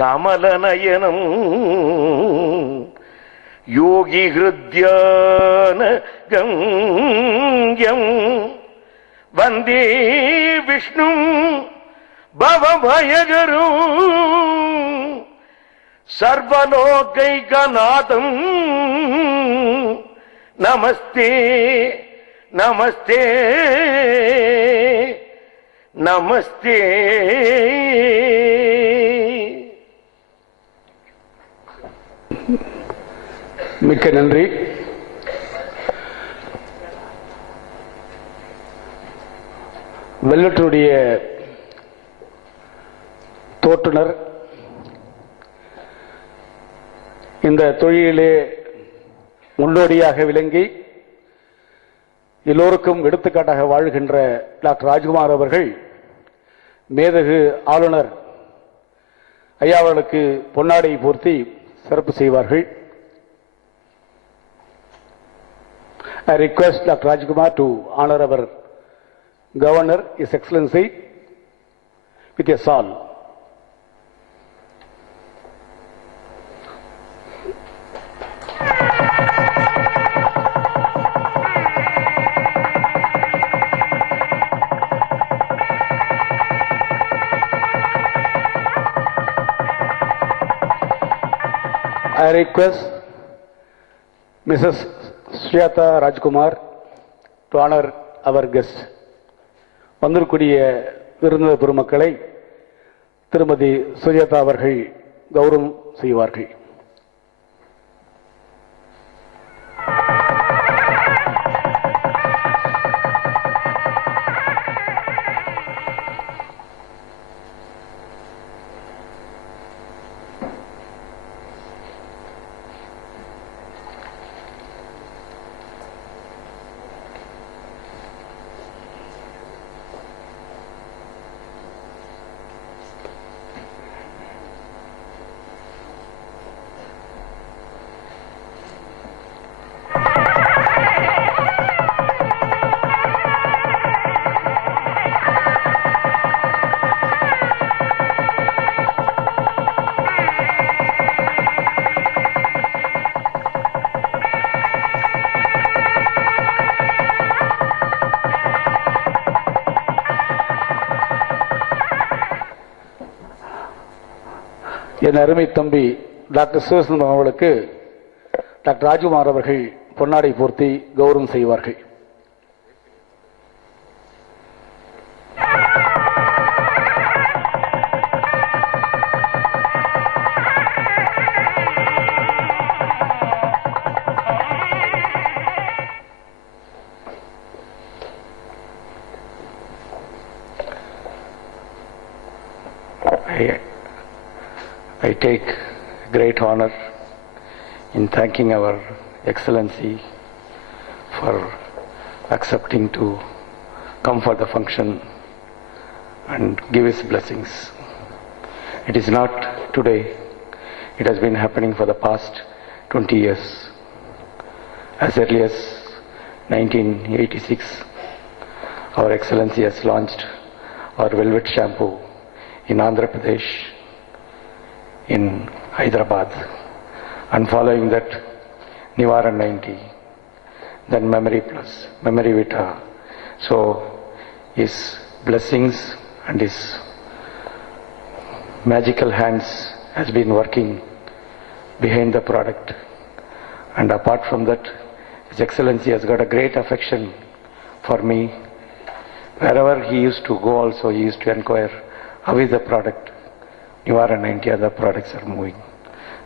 கமலநயனம் யோகி ஹிருத்யான கங்யம் வந்தே விஷ்ணு பவபயகரு சர்வலோகைகநாதம் நமஸ்தே நமஸ்தே நமஸ்தே. மிக்க நன்றி. வெள்ளற்றுடைய தோற்றுனர் இந்த தொழிலே முன்னோடியாக விளங்கி எல்லோருக்கும் எடுத்துக்காட்டாக வாழ்கின்ற டாக்டர் ராஜ்குமார் அவர்கள் மேதகு ஆளுநர் ஐயா அவர்களுக்கு பொன்னாடை போர்த்தி சிறப்பு செய்வார்கள். I request Dr. Rajkumar to honor our Governor, His Excellency, with a psalm. I request Mrs. Shriyata Rajkumar to honor our guest. வந்திருக்கூடிய விருந்தினர் பெருமக்களை திருமதி சுஜாதா அவர்கள் கௌரவம் செய்வார்கள். என் அருமை தம்பி டாக்டர் சிவசுந்தரம் அவர்களுக்கு டாக்டர் ராஜ்குமார் அவர்கள் பொன்னாடை போர்த்தி கௌரவம் செய்வார்கள். I take great honor in thanking our Excellency for accepting to come for the function and give his blessings. It is not today, it has been happening for the past 20 years. As early as 1986, our Excellency has launched our Velvet shampoo in Andhra Pradesh, in Hyderabad, and following that Nivaran 90, then Memory Plus, Memory Vita. So his blessings and his magical hands has been working behind the product, and apart from that, His Excellency has got a great affection for me. Wherever he used to go also, he used to inquire how is the product. Nivaran 90 other products are moving.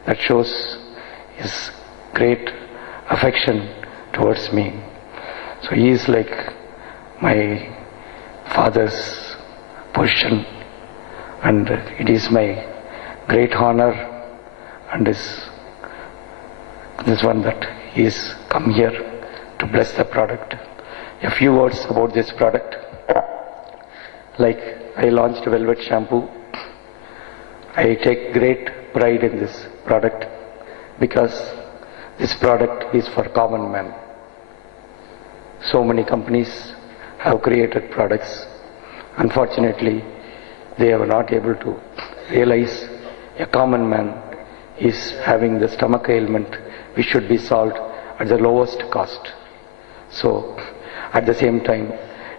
That shows his great affection towards me. So he is like my father's position, and it is my great honor and this one that he has come here to bless the product. A few words about this product. Like I launched Velvet shampoo. I take great pride in this product because this product is for common man. So many companies have created products. Unfortunately, they are not able to realize a common man is having the stomach ailment, which should be solved at the lowest cost. So, at the same time,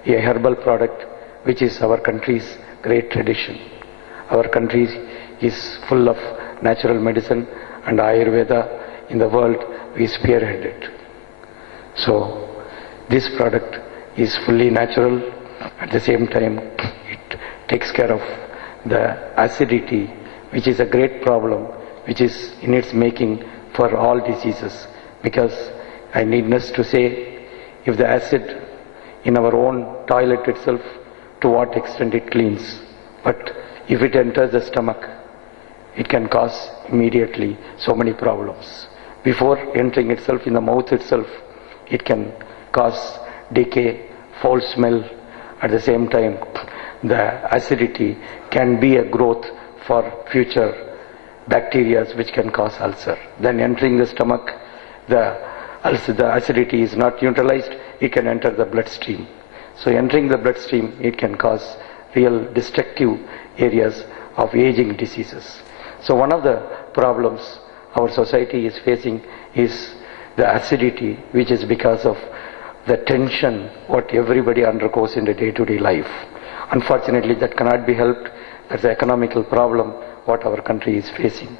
a herbal product, which is our country's great tradition. Our country is full of natural medicine and Ayurveda. In the world, we spearhead it. So, this product is fully natural. At the same time, it takes care of the acidity, which is a great problem, which is in its making for all diseases. Because I needless to say, if the acid in our own toilet itself, to what extent it cleans. But if it enters the stomach, it can cause immediately so many problems. Before entering itself in the mouth itself, it can cause decay, foul smell. At the same time, the acidity can be a growth for future bacteria which can cause ulcer. Then entering the stomach, the acidity is not neutralized, it can enter the bloodstream. So entering the bloodstream, it can cause real destructive areas of aging diseases. So one of the problems our society is facing is the acidity, which is because of the tension what everybody undergoes in the day-to-day life. Unfortunately, that cannot be helped. That's the economical problem what our country is facing.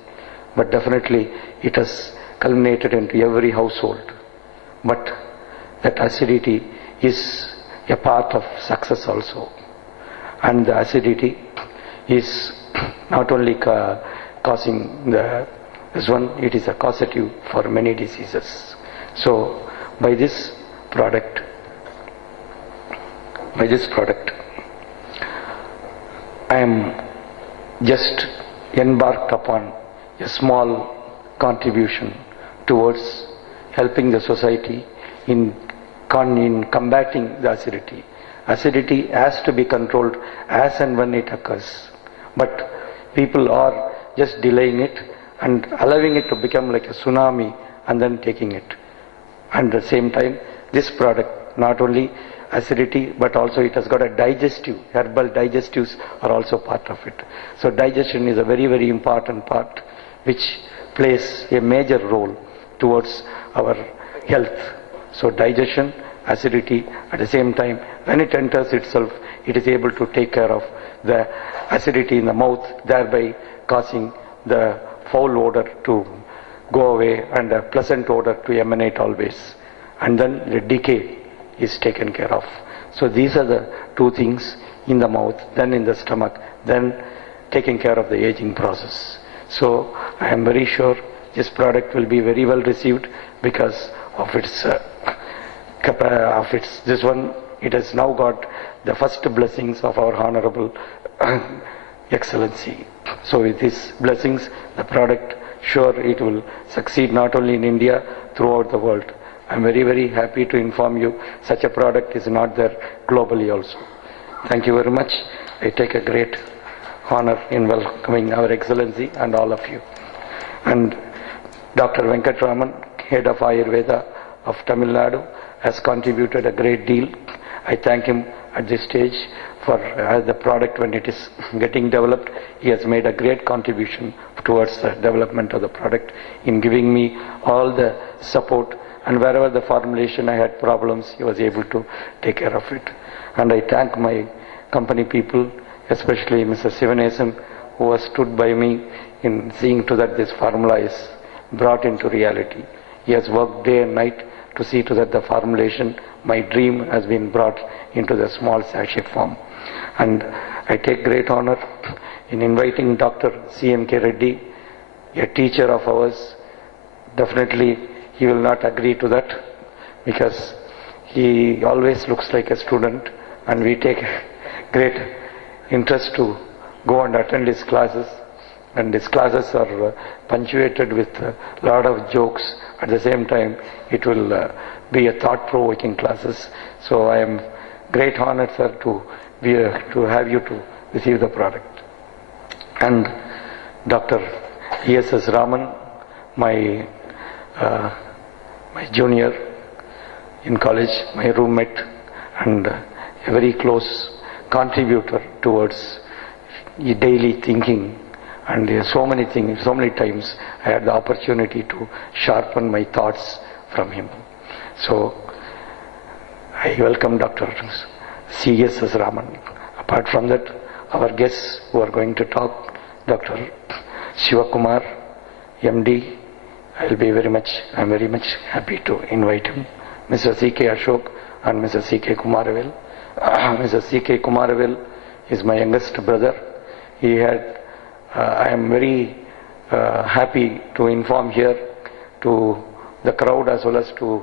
But definitely it has culminated into every household. But that acidity is a part of success also. And the acidity is not only causing this one, it is a causative for many diseases. So by this product, I am just embarked upon a small contribution towards helping the society in combating the acidity. Acidity has to be controlled as and when it occurs. But people are just delaying it and allowing it to become like a tsunami and then taking it. And at the same time, this product, not only acidity, but also it has got a digestive, herbal digestives are also part of it. So digestion is a very, very important part which plays a major role towards our health. So digestion, acidity, at the same time, when it enters itself, it is able to take care of the acidity in the mouth, thereby causing the foul odor to go away and a pleasant odor to emanate always. And then the decay is taken care of. So these are the two things in the mouth, then in the stomach, then taking care of the aging process. So I am very sure this product will be very well received because of its this one. It has now got the first blessings of our Honorable Excellency. So with these blessings, the product, sure it will succeed not only in India, throughout the world. I am very, very happy to inform you such a product is not there globally also. Thank you very much. I take a great honor in welcoming our Excellency and all of you. And Dr. Venkatraman, head of Ayurveda of Tamil Nadu, has contributed a great deal. I thank him at this stage for the product when it is getting developed. He has made a great contribution towards the development of the product in giving me all the support, and wherever the formulation I had problems, he was able to take care of it. And I thank my company people, especially Mr. Sivanesan, who has stood by me in seeing to that this formula is brought into reality. He has worked day and night to see to that the formulation, my dream, has been brought into the small sachet form. And I take great honor in inviting Dr. C.M.K. Reddy, a teacher of ours. Definitely he will not agree to that because he always looks like a student, and we take great interest to go and attend his classes. And his classes are punctuated with a lot of jokes. At the same time, it will be a thought-provoking classes. So I am great honored, sir, to have you to receive the product. And Dr. E.S.S. Raman, my junior in college, my roommate, and a very close contributor towards daily thinking And so many things, so many times I had the opportunity to sharpen my thoughts from him. So I welcome Dr. C.S.S. Raman. Apart from that, our guests who are going to talk, Dr. Shivakumar, MD, I'm very much happy to invite him. Mr. C.K. Ashok and Mr. C.K. Kumaravel. Mr. C.K. Kumaravel is my youngest brother. I am very happy to inform here to the crowd as well as to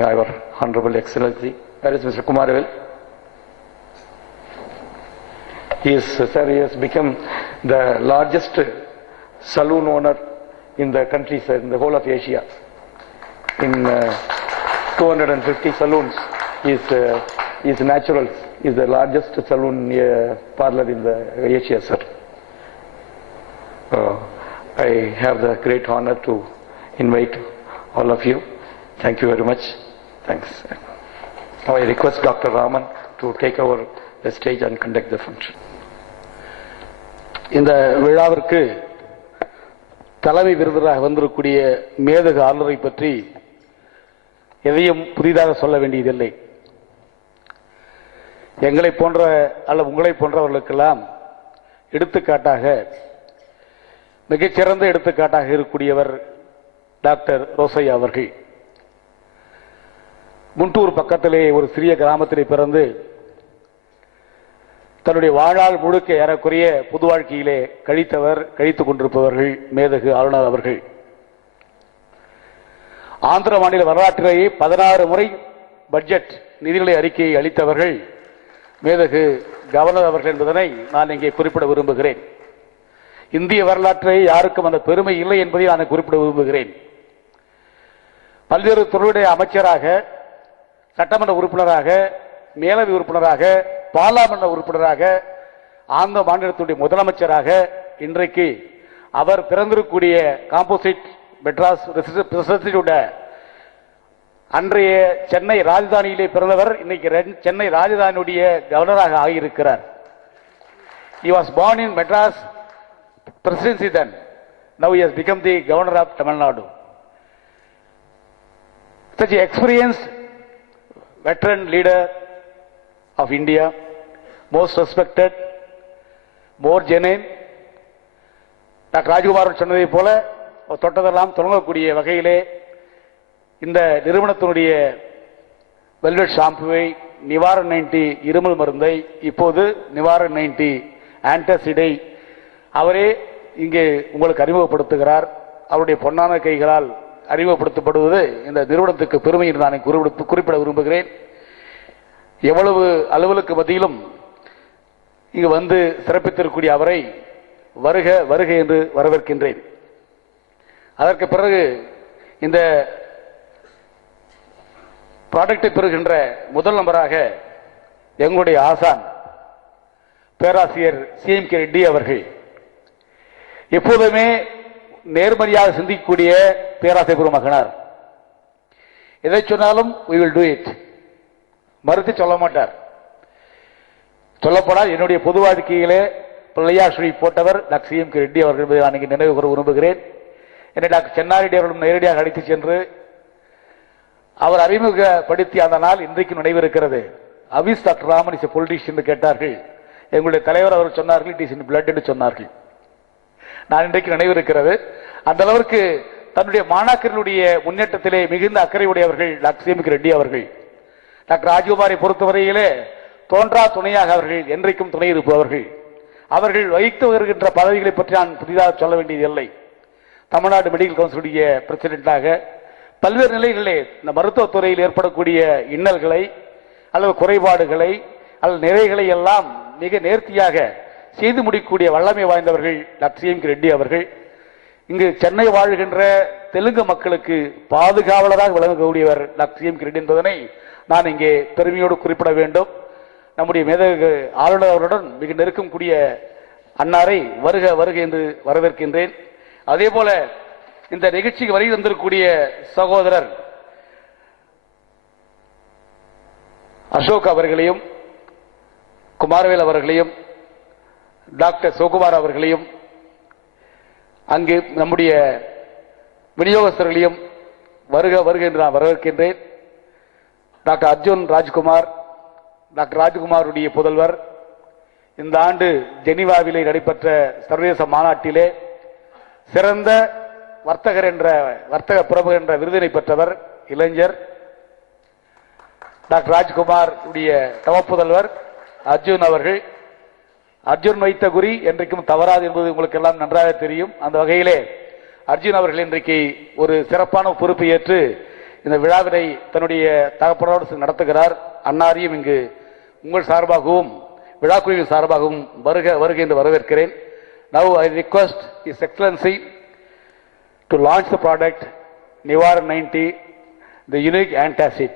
our Honorable Excellency. Where is Mr. Kumaravel? He has become the largest saloon owner in the country, sir, in the whole of Asia. In 250 saloons, he is natural. He is the largest saloon parlor in the Asia, sir. I have the great honor to invite all of you. Thank you very much. Thanks. Now I request Dr. Raman to take over the stage and conduct the function. இந்த விழாவிற்கு தலைமை விருந்தராக வந்திருக்கக்கூடிய மேதகு ஆளுநரை பற்றி எதையும் புதிதாக சொல்ல வேண்டியதில்லை. எங்களை போன்ற அல்லது உங்களை போன்றவர்களுக்கெல்லாம் எடுத்துக்காட்டாக மிகச்சிறந்த எடுத்துக்காட்டாக இருக்கக்கூடியவர் டாக்டர் ரோசையா அவர்கள். குண்டூர் பக்கத்திலே ஒரு சிறிய கிராமத்திலே பிறந்து தன்னுடைய வாழ்நாள் முழுக்க ஏறக்குறைய பொது வாழ்க்கையிலே கழித்துக் கொண்டிருப்பவர்கள் மேதகு ஆளுநர் அவர்கள். ஆந்திர மாநில வரலாற்றிலேயே 16 முறை பட்ஜெட் நிதிநிலை அறிக்கையை அளித்தவர்கள் மேதகு கவர்னர் அவர்கள் என்பதனை நான் இங்கே குறிப்பிட விரும்புகிறேன். இந்திய வரலாற்றை யாருக்கும் அந்த பெருமை இல்லை என்பதை நான் குறிப்பிட விரும்புகிறேன். பல்வேறு துறையுடைய அமைச்சராக, சட்டமன்ற உறுப்பினராக, மேலவை உறுப்பினராக, பாராளுமன்ற உறுப்பினராக, ஆந்திர மாநிலத்துடைய முதலமைச்சராக, இன்றைக்கு அவர் பிறந்திருக்கக்கூடிய காம்போசிட் மெட்ராஸ் ரெசிடென்சியுடைய அன்றைய சென்னை ராஜதானியிலே பிறந்தவர் இன்னைக்கு சென்னை ராஜதானியுடைய கவர்னராக ஆகியிருக்கிறார். He was born in Madras presidency then. Now he has become the governor of Tamil Nadu. Such an experienced veteran leader of India, most respected, more genuine. Doctor Rajkumar சொன்னதை போல தொட்டதெல்லாம் தொடங்கக்கூடிய வகையிலே இந்த நிறுவனத்தினுடைய வெல்வெட் ஷாம்புவை, நிவாரண 90 இருமல் மருந்தை, இப்போது நிவாரண 90 ஆன்டாசிடை அவரே இங்கே உங்களுக்கு அறிமுகப்படுத்துகிறார். அவருடைய பொன்னான கைகளால் அறிமுகப்படுத்தப்படுவது இந்த நிறுவனத்துக்கு பெருமை என்று நான் குறிப்பிட விரும்புகிறேன். எவ்வளவு அலுவலுக்கு மத்தியிலும் இங்கு வந்து சிறப்பித்திருக்கக்கூடிய அவரை வருக வருக என்று வரவேற்கின்றேன். அதற்கு பிறகு இந்த ப்ராடக்டை பெறுகின்ற முதல் நபராக எங்களுடைய ஆசான் பேராசிரியர் CMK ரெட்டி அவர்கள். எப்போதுமே நேர்மறையாக சிந்திக்கக்கூடிய பேராசிரியர் பெருமகனார். எதை சொன்னாலும் we will do it, மறுத்து சொல்ல மாட்டார். சொல்லப்படால் என்னுடைய பொது வாழ்க்கையிலே பிள்ளையார் போட்டவர் டாக்டர் CMK ரெட்டி அவர்கள் என்பதை நான் இங்கே நினைவு கூற விரும்புகிறேன். என்னை டாக்டர் சென்னாரெட்டி அவர்களும் நேரடியாக அழைத்து சென்று அவர் அறிமுகப்படுத்திய அந்த நாள் இன்றைக்கு நினைவிருக்கிறது. Avis doctor Raman is politician கேட்டார்கள். எங்களுடைய தலைவர் அவர் சொன்னார்கள் இட் இஸ் இன் பிளட் என்று சொன்னார்கள். நான் இன்றைக்கு நினைவிருக்கிறது. அந்த அளவிற்கு தன்னுடைய மாணாக்கர்களுடைய முன்னேற்றத்திலே மிகுந்த அக்கறை உடையவர்கள் டாக்டர் CMK ரெட்டி அவர்கள். டாக்டர் ராஜ்குமாரை பொறுத்தவரையிலே தோன்றா துணையாக அவர்கள் என்றைக்கும் துணை இருப்பவர்கள். அவர்கள் வகித்து வருகின்ற பதவிகளை பற்றி நான் புதிதாக சொல்ல வேண்டியதில்லை. தமிழ்நாடு மெடிக்கல் கவுன்சிலுடைய பிரசிடென்டாக பல்வேறு நிலைகளிலே இந்த மருத்துவத்துறையில் ஏற்படக்கூடிய இன்னல்களை அல்லது குறைபாடுகளை அல்லது நிறைகளை எல்லாம் மிக நேர்த்தியாக செய்து முடிக்கக்கூடிய வல்லமை வாய்ந்தவர்கள் டாக்டர் CMK ரெட்டி அவர்கள். இங்கு சென்னை வாழ்கின்ற தெலுங்கு மக்களுக்கு பாதுகாவலராக விளங்கக்கூடியவர் டாக்டர் CMK ரெட்டி என்பதனை நான் இங்கே பெருமையோடு குறிப்பிட வேண்டும். நம்முடைய மேதகு ஆளுநர் அவருடன் மிக நெருக்கம் கூடிய அன்னாரை வருக வருக என்று வரவேற்கின்றேன். அதே போல இந்த நிகழ்ச்சிக்கு வருகை தந்திருக்கக்கூடிய சகோதரர் அசோக் அவர்களையும் குமாரவேல் அவர்களையும் டாக்டர் சிவகுமார் அவர்களையும் அங்கு நம்முடைய விநியோகஸ்தர்களையும் வருக வருக என்று நான் வரவேற்கின்றேன். டாக்டர் அர்ஜுன் ராஜ்குமார், டாக்டர் ராஜ்குமாருடைய புதல்வர், இந்த ஆண்டு ஜெனீவாவிலே நடைபெற்ற சர்வதேச மாநாட்டிலே சிறந்த வர்த்தக பிரபு என்ற விருதினை பெற்றவர் இளைஞர். டாக்டர் ராஜ்குமார் உடைய தவப்புதல்வர் அர்ஜுன் அவர்கள். அர்ஜுன் வைத்த குறி என்றைக்கும் தவறாது என்பது உங்களுக்கு எல்லாம் நன்றாக தெரியும். அந்த வகையிலே அர்ஜுன் அவர்கள் இன்றைக்கு ஒரு சிறப்பான பொறுப்பை ஏற்று இந்த விழாவினை தன்னுடைய தகப்பனோடு நடத்துகிறார். அன்னாரையும் இங்கு உங்கள் சார்பாகவும் விழாக்குழுவின் சார்பாகவும் வருக வருக என்று வரவேற்கிறேன். Now I request His Excellency to launch the product Nivar 90, the unique antacid.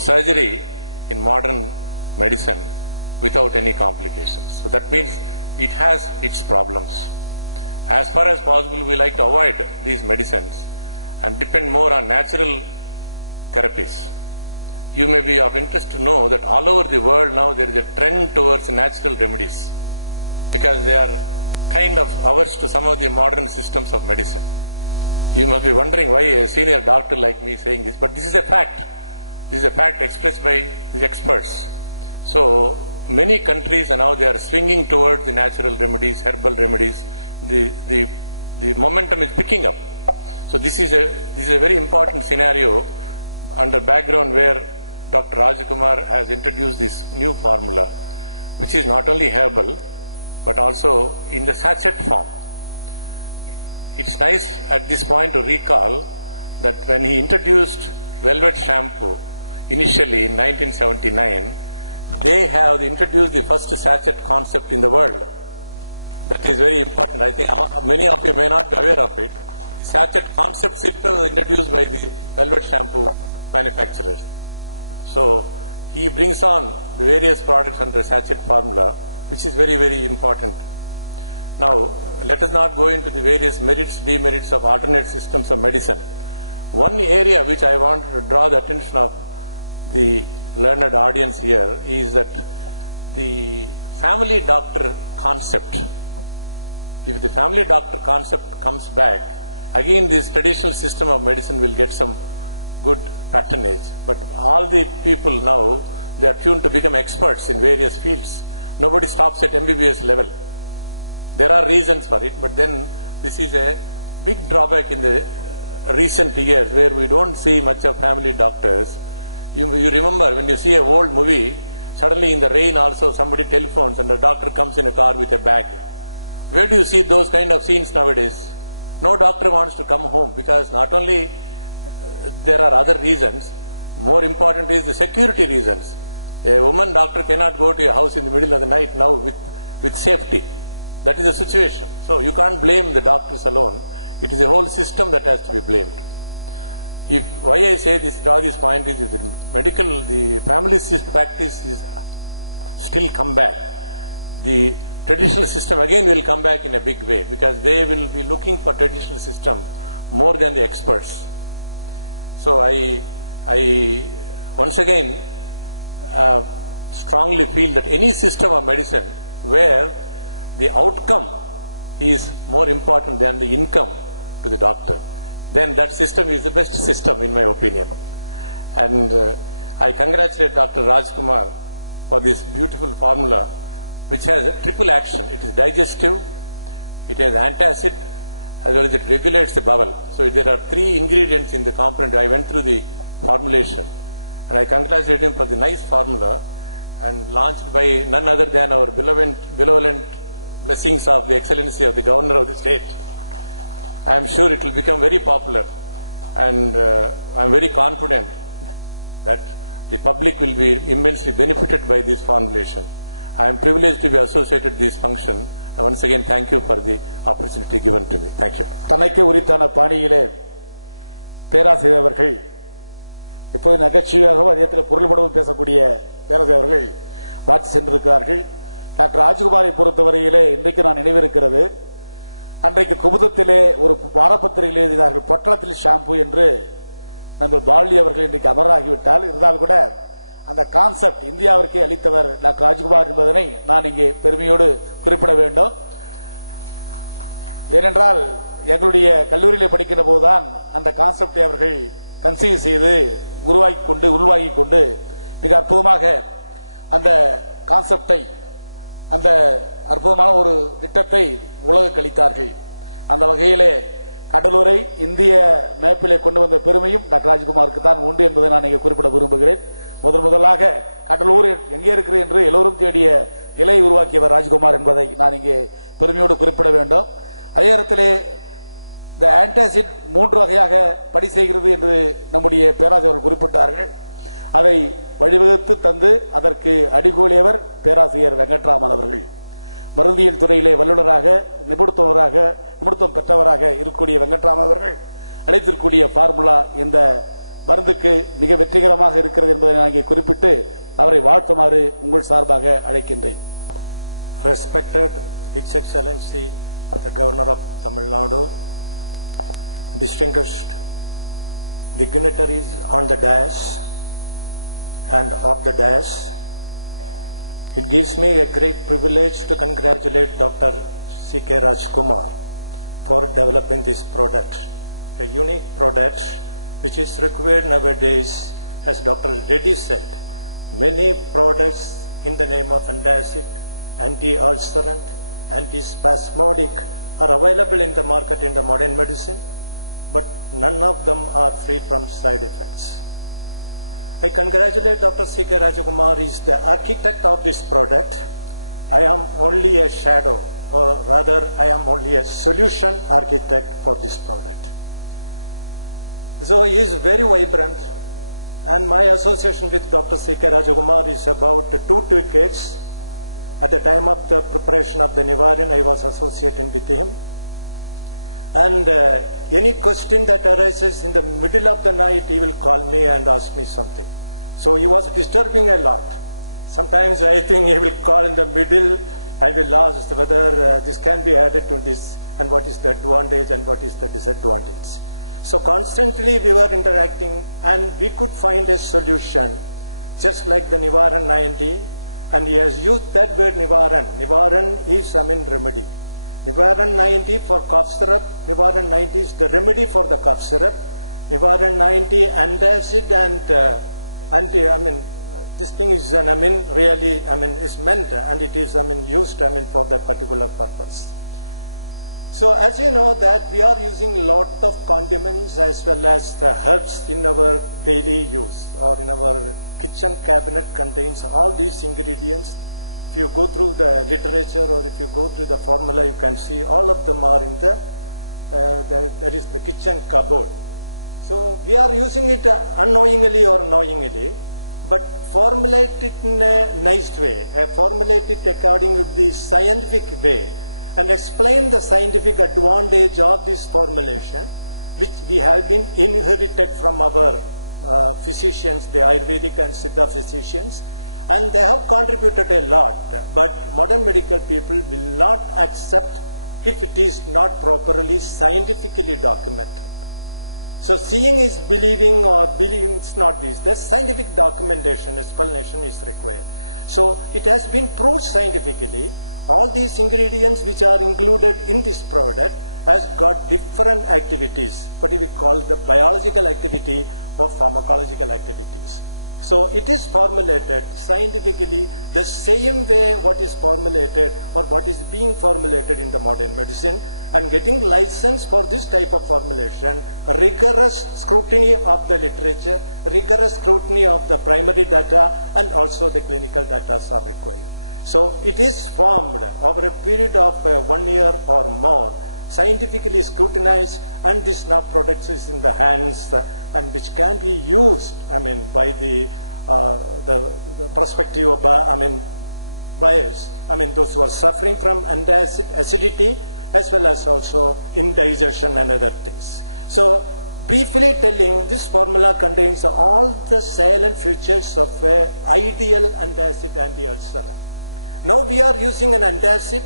Surgery in concept. If the family doctor concept comes back, again this traditional system of medicine will have some good practicals, but all the people are shown to become experts in various fields. Nobody stops at individual level. There are reasons for it, but then this is a big drawback in the recent years where we don't see much of family doctors. Even on the industry of work today, suddenly in the brain also somebody tells us about agriculture with the back. We do see those kind of things nowadays. No doctor wants to talk about because we believe there are other reasons. More important is the security reasons. And one doctor cannot walk your house in the middle of the night now with safety. That is the situation. So we can't blame the doctors alone. It is a whole system that has to be built. You say this body is private, medical practices still come down. The traditional system again will come back in a big way because they will be looking for traditional system more than the experts. So once again, strongly feel that any system of medicine where the outcome is more important than the income of the doctor, then your system is the best system in my opinion. And I congratulate Dr. Rajkumar for this beautiful formula which has a tricky action, it is digestive, it is intensive, and it regulates the bowel. So it has 3 ingredients in the component in the formulation. I congratulate him for the nice formula and ask my benevolent disease of the excellency of the governor of the state. I am sure it will become very popular and I am very confident that the public will be immensely benefited by this foundation. I am privileged to be associated with this function and say thank you for the opportunity to be in the function. Possible. also suffering from intestinal acidity as well as also indigestion remedies. So, preferably this formula contains all the silent features of ideal antacid mechanism. Now, we are using an antacid.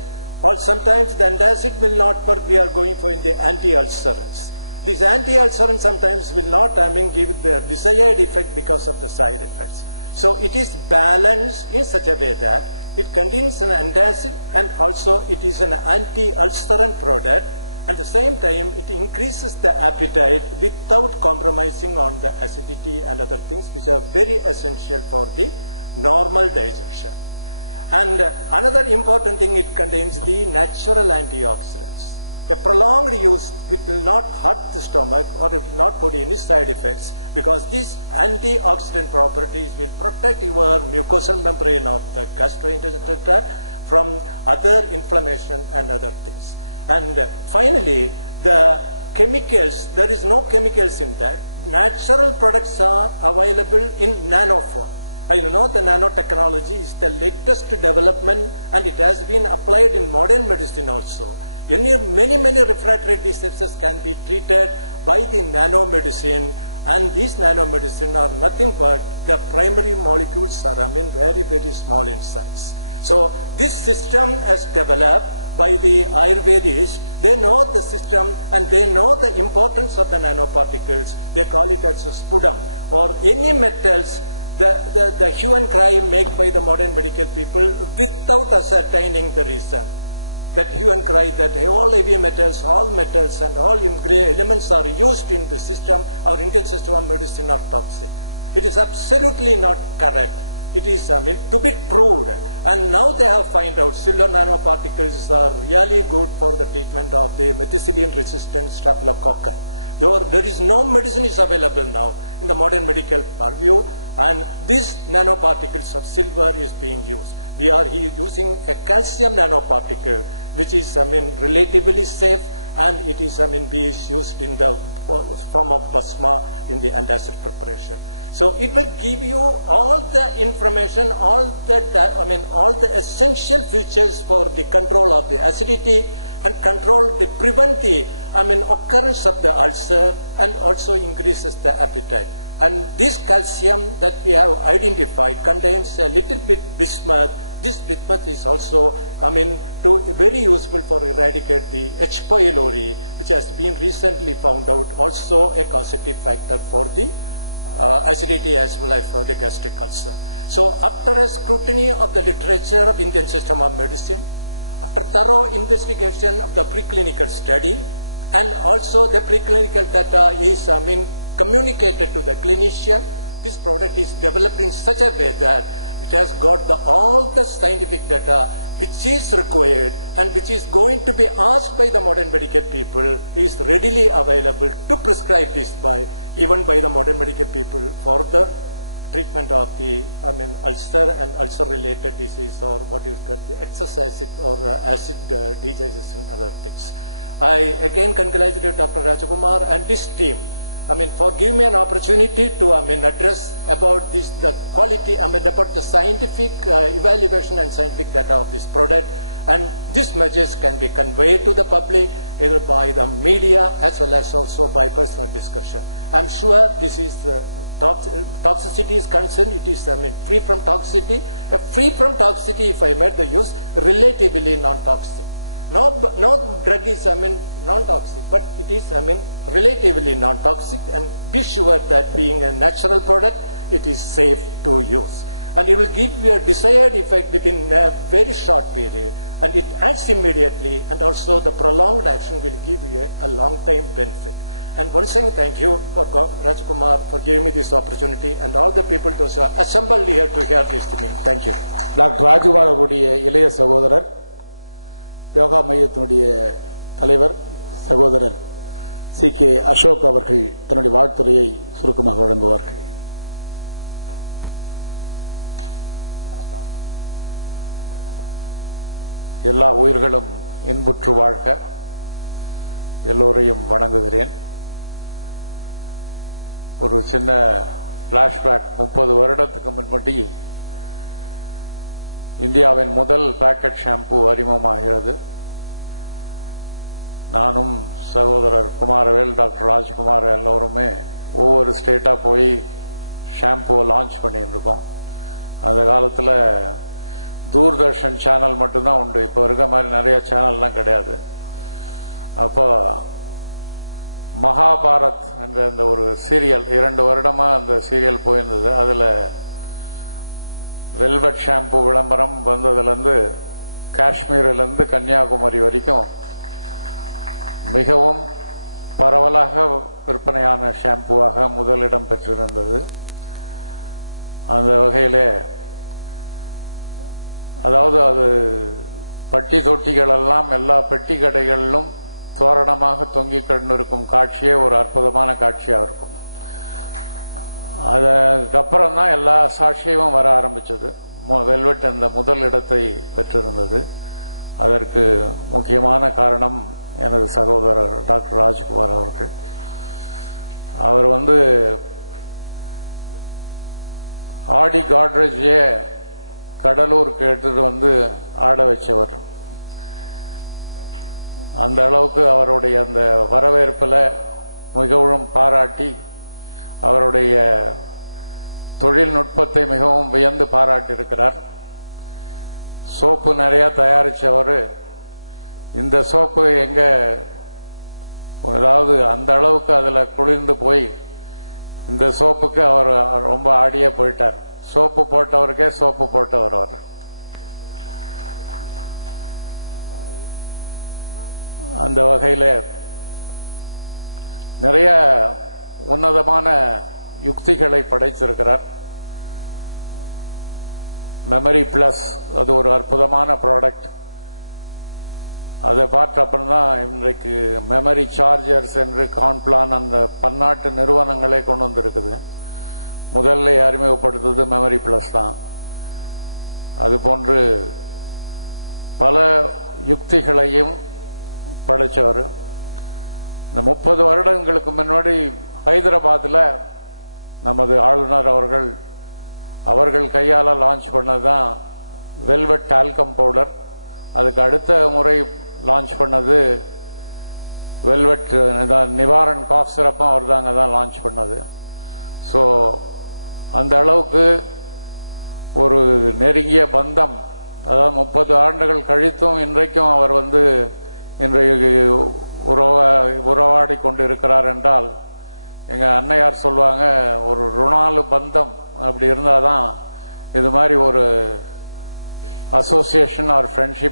Sometimes the antacid will not compare with the antioxidants. These antioxidants sometimes will not having a desired effect because of the side effects. So, it is balanced in such a way that it contains an antacid and also it is an anti-ulcer product. At the same time, it increases the appetite without compromising on the acidity and other things. So, very essential for the normal digestion. And another important thing, it contains the natural antioxidants. The obvious, it will not hurt the stomach or it will not produce side effects because this antioxidant properties will protect all members of the brain or the gastrointestinal from other inflammation and other things. And finally, the chemicals, there is no chemicals in our natural products are available in nanoform. By modern nanotechnologies, the latest development, and it has been applied in modern medicine also. We get many refractory diseases being treated by nanomedicine, and these nanomedicine are nothing but the primary molecules surrounding the molecules having cells. So this system is developed by the Ayurvedics. They know the system and they know the importance of the nanoparticles in molecules as well. The emitters, the human brain made by the modern medical people, the muscle training mechanism, that human brain that they only the emitters, raw metals and volume, and also used in the system, and this is one medicine of toxin. It is absolutely not correct. It is subject to be proved. And now they have found out certain nanoparticles are really more powerful with the secondary system of staphylococcus. There is no medicine available now in the modern medical review. This nanoparticles of cell virus being used. They are using a calcium nanoparticle, which is something relatively safe, and it is having the issues in the with the basic preparation. So it will give you all the information, all the essential features for the control of the acidity, the control and prevent the occurrence of the ulcer, and also increases the appetite. And this calcium that we have identified contains a little bit bismuth. This bismuth is also very useful for medical H. pylori, which has been recently found out also because of the effect for the acidity as well as for the gastric ulcer. So there is many of the literature in the system of medicine, the investigation of the preclinical study, and also the preclinical data is communicated with the clinician. This product is developed in such a way that it has got all the scientific data which is required and which is going to be asked by the modern medical people is readily available to prescribe this book given by the modern medical people for the treatment of the patient and person-related disease or exercise or acid diseases and things. I again encourage you to all of this team for giving an opportunity to address about this quality and about the scientific validation and certificate of this product. And this message can be conveyed to the public and apply the radio as well as also by hosting discussion. I'm sure this is the toxicity is considered free from toxicity and free from toxicity if I were to use relatively non-toxic. The blood anti-semen, anti-semen, relatively non-toxic. Ensure that being a natural product, it is safe to use. And again, we say an effect in a very short period, and it acts immediately, and also the prolonged action will give you a long period. And also, thank you for giving me this opportunity and all the members of this community to make this together. Thank you. Thank you. Association of Friendship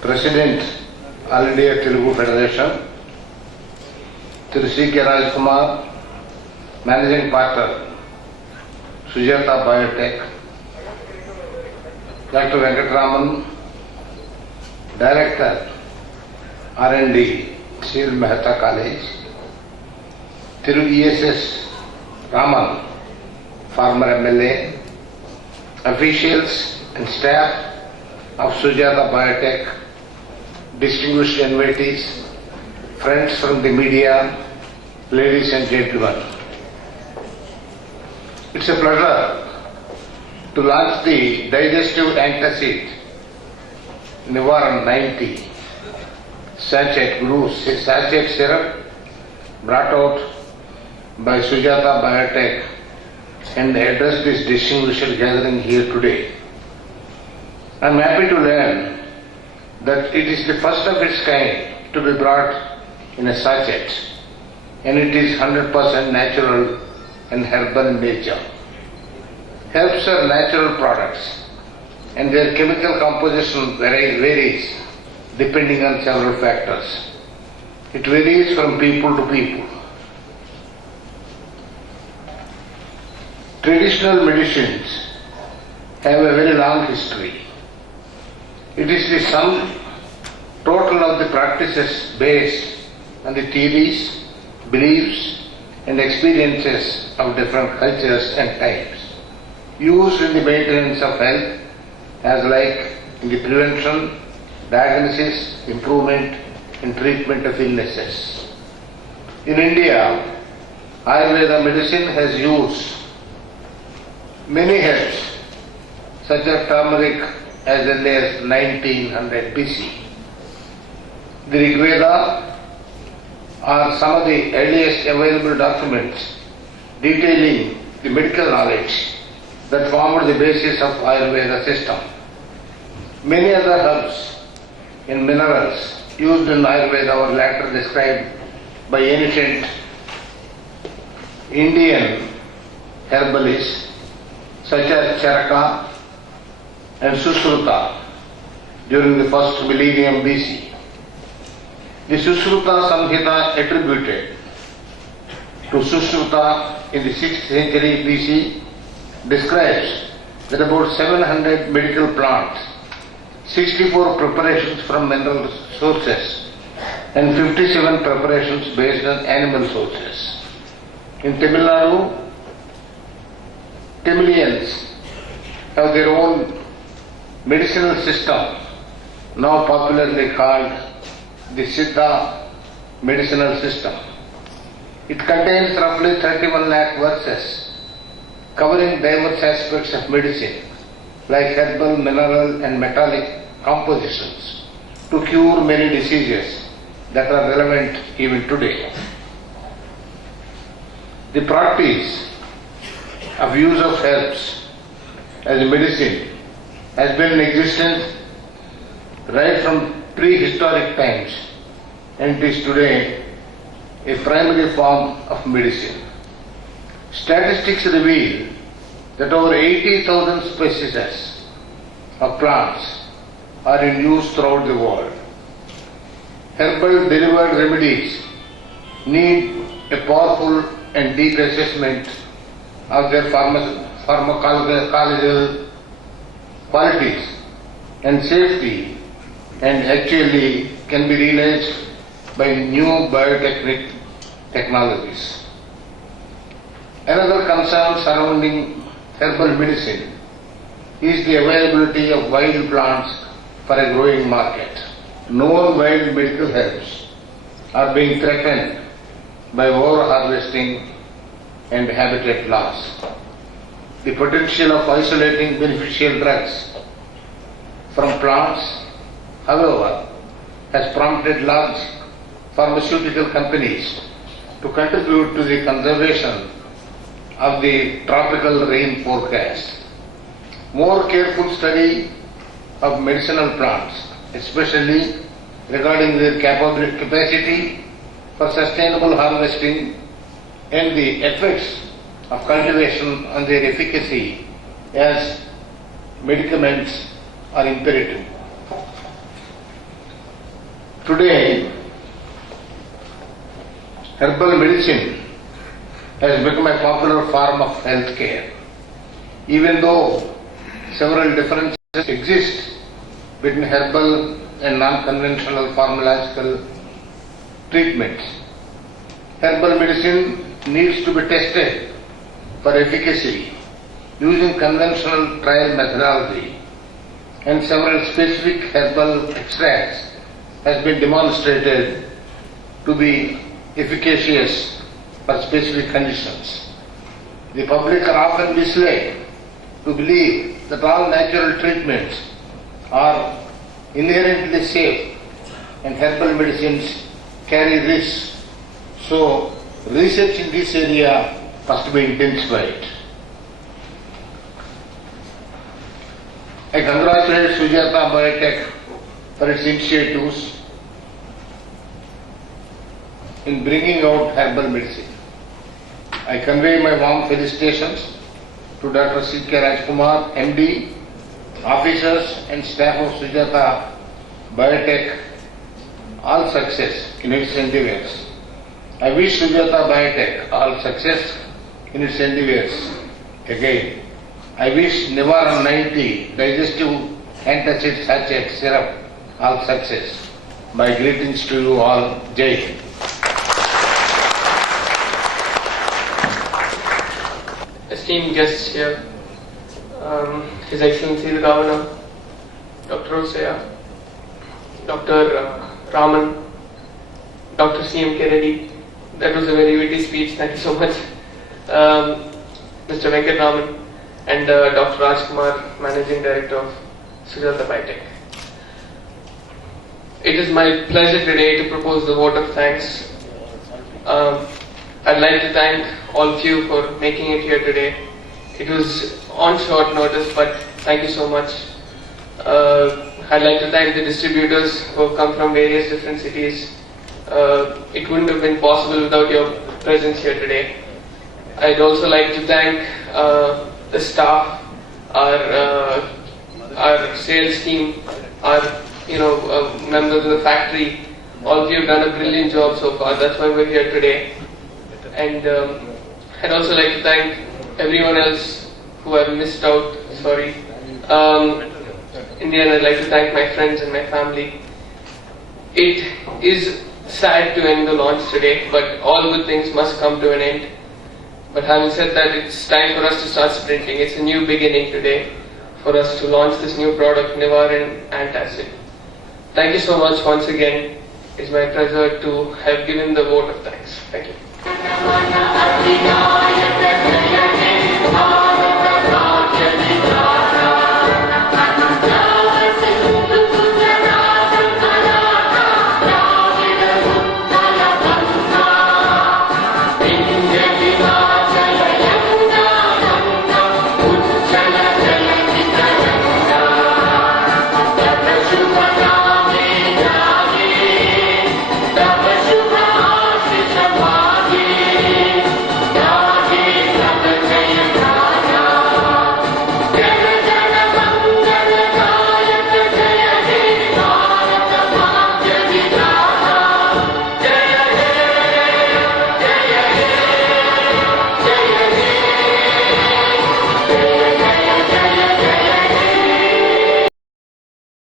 President, All India Telugu Federation, Thiru C. K. Rajkumar, Managing Partner, Sujata Biotech, Dr. Venkatraman, Director, R&D, Sir Mehta College, Thiru ESS Raman, former MLA, officials and staff of Sujata Biotech, distinguished invitees, friends from the media, ladies and gentlemen. It's a pleasure to launch the digestive antacid Nivaran 90 sachet syrup brought out by Sujata Biotech and address this distinguished gathering here today. I am happy to learn that it is the first of its kind to be brought in a sachet, and it is 100% natural and herbal in nature. Herbs are natural products and their chemical composition varies depending on several factors. It varies from people to people. Traditional medicines have a very long history. It is the sum total of the practices based on the theories, beliefs and experiences of different cultures and types, used in the maintenance of health as like in the prevention, diagnosis, improvement and treatment of illnesses. In India, Ayurveda medicine has used many herbs such as turmeric as early as 1900 BC. The Rig Veda are some of the earliest available documents detailing the medical knowledge that formed the basis of Ayurveda system. Many other herbs and minerals used in Ayurveda were later described by ancient Indian herbalists such as Charaka and Sushruta during the first millennium BC. The Sushruta Samhita attributed to Sushruta in the 6th century BC describes that about 700 medical plants, 64 preparations from mineral sources and 57 preparations based on animal sources. In Tamil Nadu, Tamilians have their own medicinal system, now popularly called the Siddha medicinal system. It contains roughly 31 lakh verses covering diverse aspects of medicine like herbal, mineral and metallic compositions to cure many diseases that are relevant even today. The practice of use of herbs as a medicine has been in existence right from prehistoric times and it is today a primary form of medicine. Statistics reveal that over 80,000 species of plants are in use throughout the world. Herbal delivered remedies need a powerful and deep assessment of their pharmacological qualities and safety, and actually can be realized by new biotechnic technologies. Another concern surrounding herbal medicine is the availability of wild plants for a growing market. Known wild medical herbs are being threatened by over-harvesting and habitat loss. The potential of isolating beneficial drugs from plants, however, has prompted large pharmaceutical companies to contribute to the conservation of the tropical rain forecast. More careful study of medicinal plants, especially regarding their capacity for sustainable harvesting and the effects of cultivation on their efficacy as medicaments are imperative. Today, herbal medicine has become a popular form of health care. Even though several differences exist between herbal and non-conventional pharmacological treatments, herbal medicine needs to be tested for efficacy using conventional trial methodology, and several specific herbal extracts has been demonstrated to be efficacious for specific conditions. The public are often misled to believe that all natural treatments are inherently safe and herbal medicines carry risks. So, research in this area must be intensified. I congratulate Sujata Biotech for its initiatives in bringing out herbal medicine. I convey my warm felicitations to Dr. C.K. Rajkumar, MD, officers and staff of Sujata Biotech all success in its endeavors. I wish Sujata Biotech all success in its endeavors. Again, I wish Nivaran 90 digestive antacid sachet syrup all success. My greetings to you all. Jai Hind. esteemed guests here, His Excellency the Governor, Dr. Rosaya, Dr. Raman, Dr. C.M.K. Reddy. That was a very witty speech, thank you so much. Mr. Venkat Raman and Dr. Rajkumar, Managing Director of Sujata Biotech. It is my pleasure today to propose the vote of thanks. I'd like to thank all of you for making it here today. It was on short notice, but thank you so much. I'd like to thank the distributors who have come from various different cities. It wouldn't have been possible without your presence here today. I'd also like to thank the staff, our sales team, our members of the factory. All of you have done a brilliant job so far. That's why we're here today. And I'd also like to thank everyone else who I've missed out. Sorry. In the end, I'd like to thank my friends and my family. It is sad to end the launch today, but all good things must come to an end. But having said that, it's time for us to start sprinting. It's a new beginning today for us to launch this new product, Nivaran Antacid. Thank you so much once again. It's my pleasure to have given the vote of thanks. Thank you.